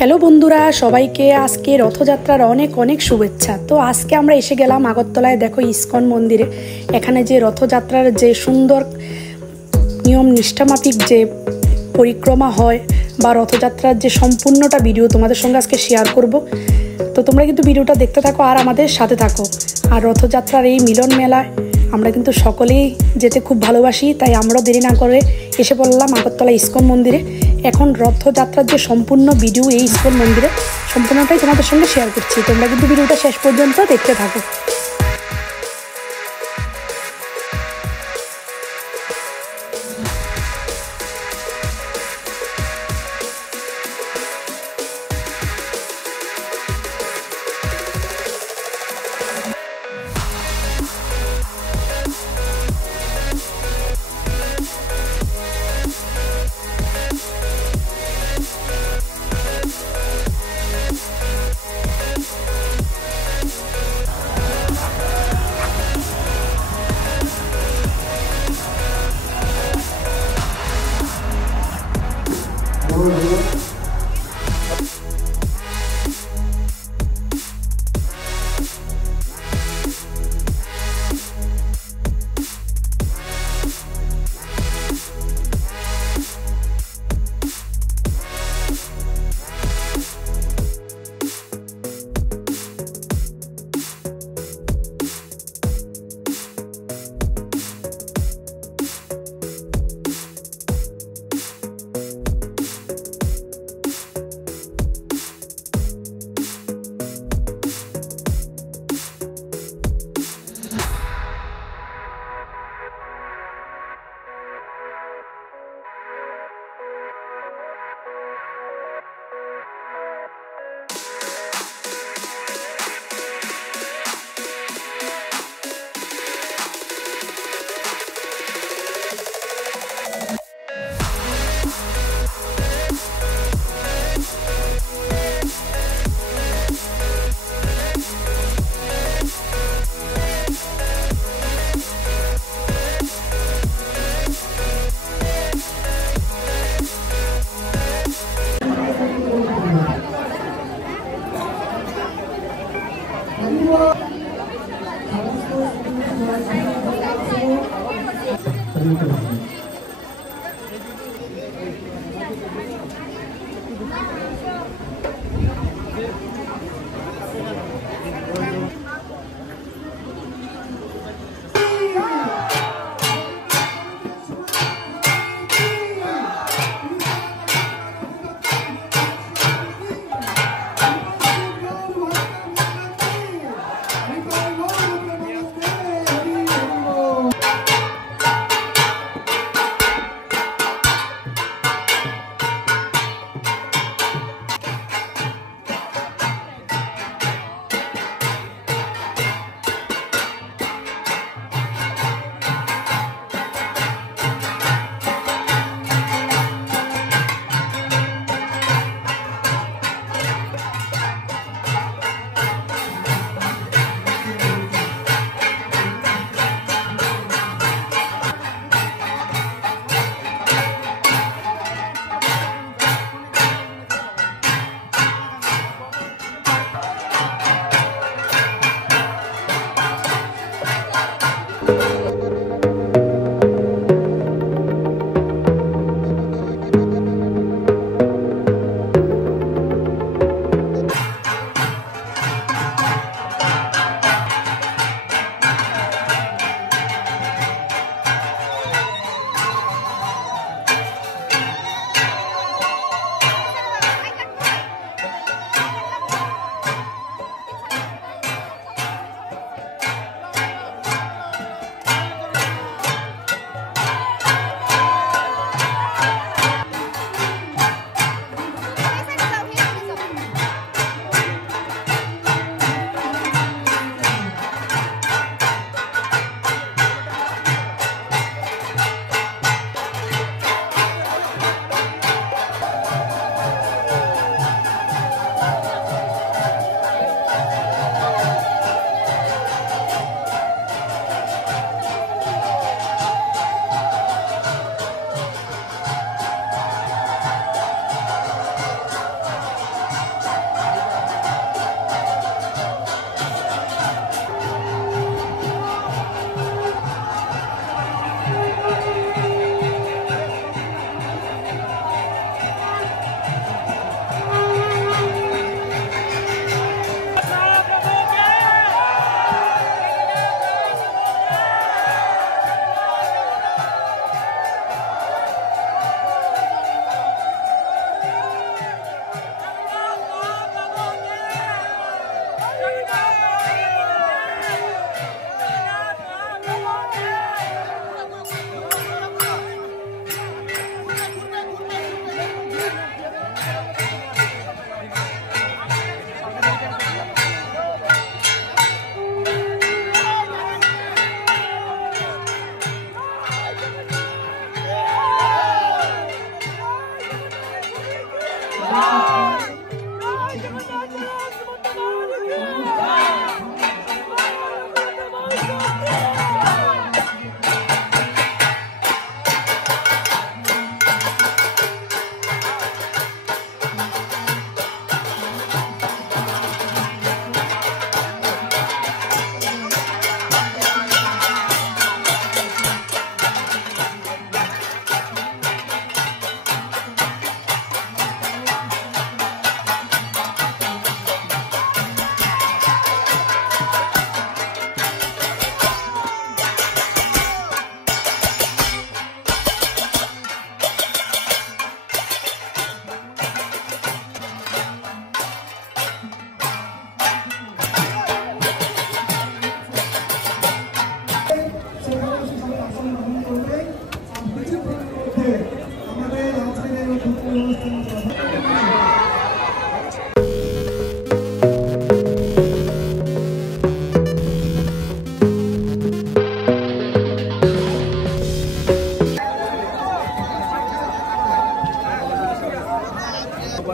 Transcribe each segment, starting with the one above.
Hello বন্ধুরা, সবাইকে আজকে রথযাত্রার অনেক অনেক শুভেচ্ছা। তো আজকে আমরা এসে গেলাম আগরতলায়, দেখো ইস্কন মন্দিরে। এখানে যে রথযাত্রার যে সুন্দর নিয়ম নিষ্ঠামাফিক যে পরিক্রমা হয় বা রথযাত্রার যে সম্পূর্ণটা ভিডিও তোমাদের সঙ্গে আজকে শেয়ার করব। তো তোমরা কিন্তু ভিডিওটা দেখতে থাকো আর আমাদের সাথে থাকো। আর রথযাত্রার এই মিলন মেলায় আমরা কিন্তু সকলেই যেতে খুব ভালোবাসি, তাই আমরাও দেরি না করে এসে পড়লাম আগরতলা ইস্কন মন্দিরে। এখন রথযাত্রার যে সম্পূর্ণ ভিডিও এই ইস্কন মন্দিরে সম্পূর্ণটাই তোমাদের সঙ্গে শেয়ার করছি। তোমরা কিন্তু ভিডিওটা শেষ পর্যন্ত দেখতে থাকো।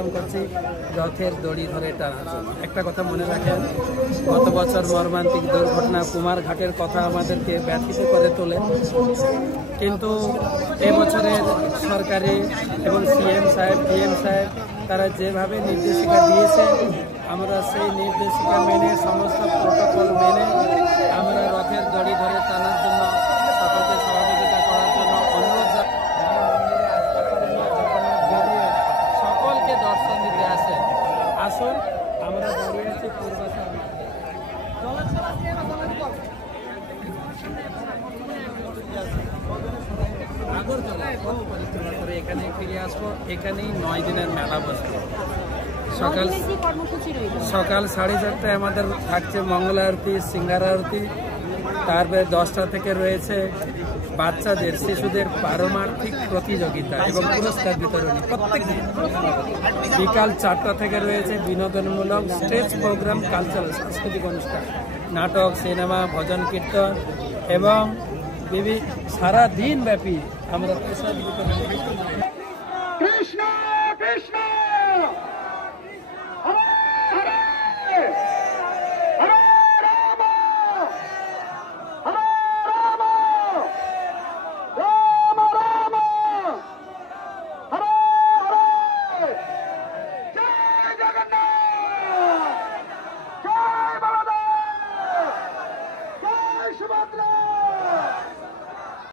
পরিশ্রম করছি রথের দড়ি ধরে টানার জন্য। একটা কথা মনে রাখেন, গত বছর মর্মান্তিক দুর্ঘটনা কুমারঘাটের কথা আমাদেরকে ব্যথিত করে তোলে, কিন্তু এবছরের সরকারি এবং সিএম সাহেব ডিএম সাহেব তারা যেভাবে নির্দেশিকা দিয়েছে, আমরা সেই নির্দেশিকা মেনে সমস্ত প্রোটোকল মেনে আমরা রথের দড়ি ধরে টানার জন্য সকলকে সহযোগিতা করার জন্য অনুরোধ সকলকে দর্শন দিতে আসেন। আসুন, আমরা দাঁড়িয়ে আছি পূর্বাশার আগরতলায় পথ পরিক্রমা করে এখানে ফিরে আসবো। এখানেই 9 দিনের মেলা বসবে। সকাল 4:30টায় আমাদের থাকছে মঙ্গল আরতি, সিঙ্গার আরতি। তারপরে 10টা থেকে রয়েছে বাচ্চাদের শিশুদের পারমার্থিক প্রতিযোগিতা এবং পুরস্কার বিতরণী প্রত্যেক দিন। বিকাল 4টা থেকে রয়েছে বিনোদনমূলক স্টেজ প্রোগ্রাম, কালচারাল সাংস্কৃতিক অনুষ্ঠান, নাটক, সিনেমা, ভজন কীর্তন এবং সারা দিন ব্যাপী আমরা প্রসাদ বিতরণ। কৃষ্ণ কৃষ্ণ।